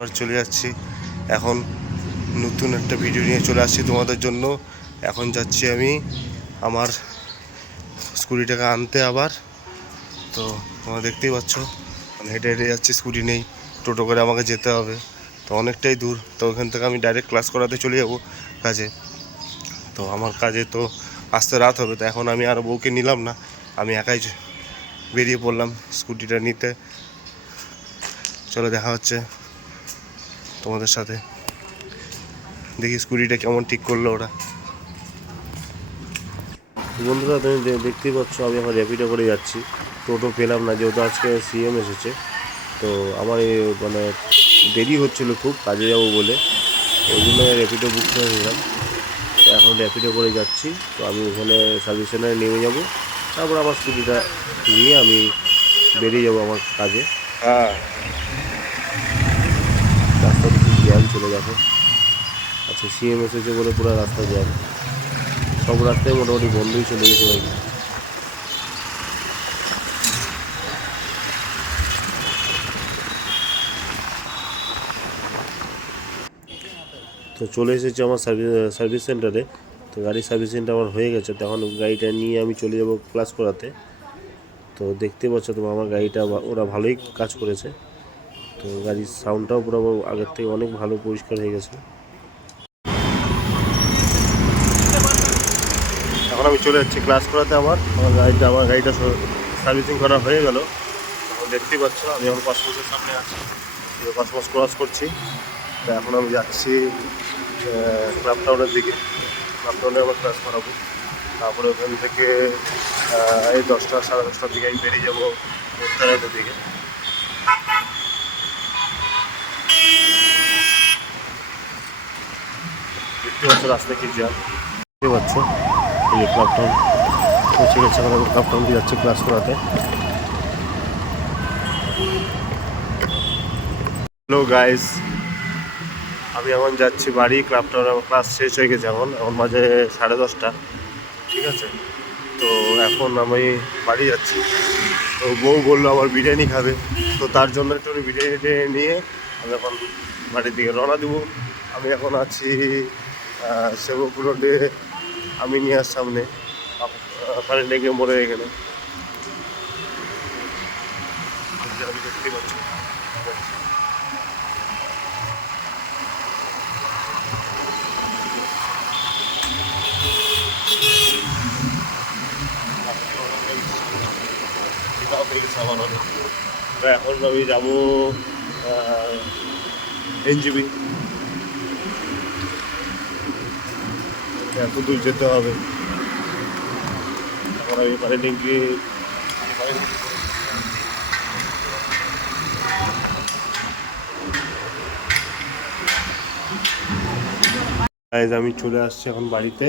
চলে যাচ্ছি এখন নতুন একটা ভিডিও নিয়ে চলে আসছি তোমাদের জন্য। এখন যাচ্ছি আমি আমার স্কুটিটাকে আনতে আবার। তো তোমরা দেখতেই পাচ্ছ হেঁটে হেঁটে যাচ্ছি, স্কুটি নেই, টোটো করে আমাকে যেতে হবে। তো অনেকটাই দূর, তো ওখান থেকে আমি ডাইরেক্ট ক্লাস করাতে চলে যাবো কাজে। তো আমার কাজে তো আসতে রাত হবে, তো এখন আমি আর বউকে নিলাম না, আমি একাই বেরিয়ে পড়লাম স্কুটিটা নিতে। চলো দেখা হচ্ছে তোমাদের সাথে, দেখি স্কুটিটা কেমন ঠিক করলো ওরা। বন্ধুরা তুমি দেখতেই পাচ্ছ আমি এখন র্যাপিডো করে যাচ্ছি, টোটো পেলাম না যেহেতু আজকে সিএম এসেছে। তো আমার মানে দেরি হচ্ছিলো খুব, কাজে যাবো বলে, ওই জন্য র্যাপিডো বুক করে নিলাম। তো এখন র্যাপিডো করে যাচ্ছি, তো আমি ওখানে সার্ভিস সেন্টারে নেমে যাব, তারপর আমার স্কুটিটা নিয়ে আমি বেরিয়ে যাব আমার কাজে। হ্যাঁ, রাস্তা খুব জ্যাম চলে গেছে, আচ্ছা সিএম এসেছে বলে পুরো রাস্তা জ্যাম, সব রাস্তায় মোটামুটি বন্ধই চলে গেছে বাইক। তো চলে এসেছি আমার সার্ভিস সেন্টারে। তো গাড়ির সার্ভিসিংটা আমার হয়ে গেছে, তখন গাড়িটা নিয়ে আমি চলে যাব ক্লাস করাতে। তো দেখতে পাচ্ছ তোমার আমার গাড়িটা ওরা ভালোই কাজ করেছে, তো গাড়ির সাউন্ডটাও পুরো আগের থেকে অনেক ভালো পরিষ্কার হয়ে গেছে। এখন আমি চলে যাচ্ছি ক্লাস করাতে আমার গাড়িটা সার্ভিসিং করা হয়ে গেল। এখন দেখতেই পাচ্ছ আমি এখন কসমসের সামনে আছি, কসমস ক্রস করছি। তো এখন আমি যাচ্ছি ক্লাব টাউনের দিকে, ক্লাব টাউনে আবার ক্লাস করাবো। তারপরে ওখান থেকে এই 10টা সাড়ে 10টার দিকে আমি বেরিয়ে যাবো উত্তরায়ণের দিকে। দেখতে পাচ্ছ রাস্তায় কি জ্যাম, দেখতে পাচ্ছ এই ক্লাব টাউন পৌঁছে গেছে। এখন আমি ক্লাব টাউনকে যাচ্ছি ক্লাস করাতে। হ্যালো গাইস, আমি এখন যাচ্ছি বাড়ি। ক্লাব টাউন আমার ক্লাস শেষ হয়ে গেছে, এখন বাজে 10:30, ঠিক আছে। তো এখন আমি বাড়ি যাচ্ছি। তো বউ বললো আমার বিরিয়ানি খাবে, তো তার জন্য একটু বিরিয়ানি নিয়ে আমি এখন বাড়ির দিকে রওনা দেবো। আমি এখন আছি সেবক রোডে, আমি নিয়ে আস সামনে পানি ডেকে মরে এখানে। আমি দেখতেই পাচ্ছি এখন আমি যাবো এনজিবি, এত দূর যেতে হবে। এখন আমি পানি ট্যাঙ্কি আমি চলে আসছি এখন বাড়িতে।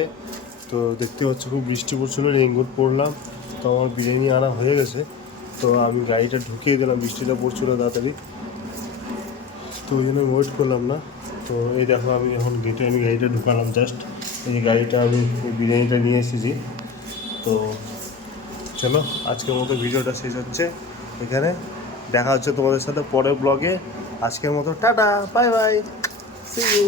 তো দেখতে পাচ্ছি খুব বৃষ্টি পড়ছিল, রেইনকোট পরলাম। তো আমার বিরিয়ানি আনা হয়ে গেছে, তো আমি গাড়িটা ঢুকিয়ে দিলাম, বৃষ্টিটা পড়ছিল তাড়াতাড়ি, তো ওই জন্য আমি ওয়েট করলাম না। তো এই দেখো আমি এখন গেটে আমি গাড়িটা ঢুকালাম জাস্ট, এই গাড়িটা আমি বিরিয়ানিটা নিয়ে এসেছি। তো চলো আজকের মতো ভিডিওটা শেষ হচ্ছে এখানে, দেখা হচ্ছে তোমাদের সাথে পরের ব্লগে। আজকের মতো tata, bye bye, see you.